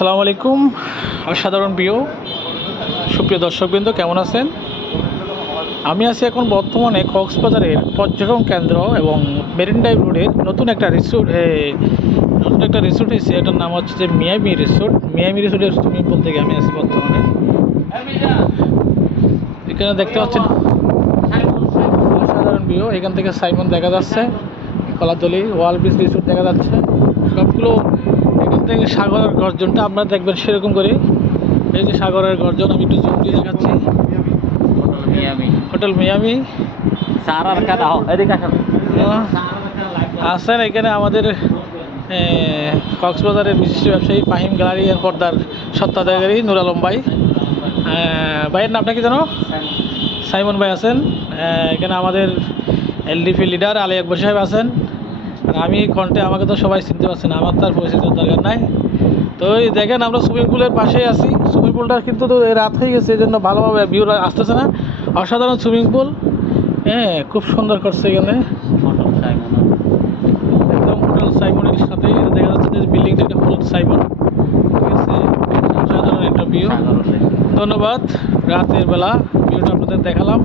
আসসালামু আলাইকুম। অসাধারণ প্রিয় সুপ্রিয় দর্শকবৃন্দ, কেমন আছেন? আমি আছি এখন বর্তমানে কক্সবাজারের পর্যটন কেন্দ্র এবং মেরিন ড্রাইভ রোডের নতুন একটা রিসোর্ট হয়েছে। এটার নাম হচ্ছে যে মিয়ামি রিসোর্ট। মিয়ামি রিসোর্টের সুইমিং পুল থেকে আমি আছি বর্তমানে। এখানে দেখতে পাচ্ছেন অসাধারণ ভিউ। এখান থেকে সাইমন দেখা যাচ্ছে, কলাতলি ওয়াল ব্রিজ রিসোর্ট দেখা যাচ্ছে। সবগুলো এখান থেকে সাগরের গর্জনটা আপনারা দেখবেন সেরকম করে। এই যে সাগরের গর্জন, আমি একটু জুম দিয়ে দেখাচ্ছি। হোটেল মিয়ামি আছেন এখানে আমাদের কক্সবাজারের বিশিষ্ট ব্যবসায়ী ফাহিম গ্যালারি এর পর্দার সত্ত্বাধিকারী নূর আলম ভাই। ভাইয়ের নামটা কি জানো? সাইমন ভাই আছেন। এখানে আমাদের এলডিপি লিডার আলী আকবর সাহেব আছেন। আর আমি কণ্ঠে, আমাকে তো সবাই চিনতে পারছেন, আমার তার পরিচিতির দরকার নাই। তো এই দেখেন আমরা সুইমিং পুলের পাশেই আছি। সুইমিং পুলটা কিন্তু তো রাত হয়ে গেছে, এই জন্য ভালোভাবে ভিউটা আসতেছে না। অসাধারণ সুইমিং পুল, হ্যাঁ, খুব সুন্দর করছে এখানে। একদম হোটেল সাইমনের সাথেই দেখা যাচ্ছে যে বিল্ডিংটা একটা হোটেল সাইমন, ঠিক আছে। অসাধারণ একটা ভিউ। ধন্যবাদ। রাতের বেলা ভিউটা আপনাদের দেখালাম।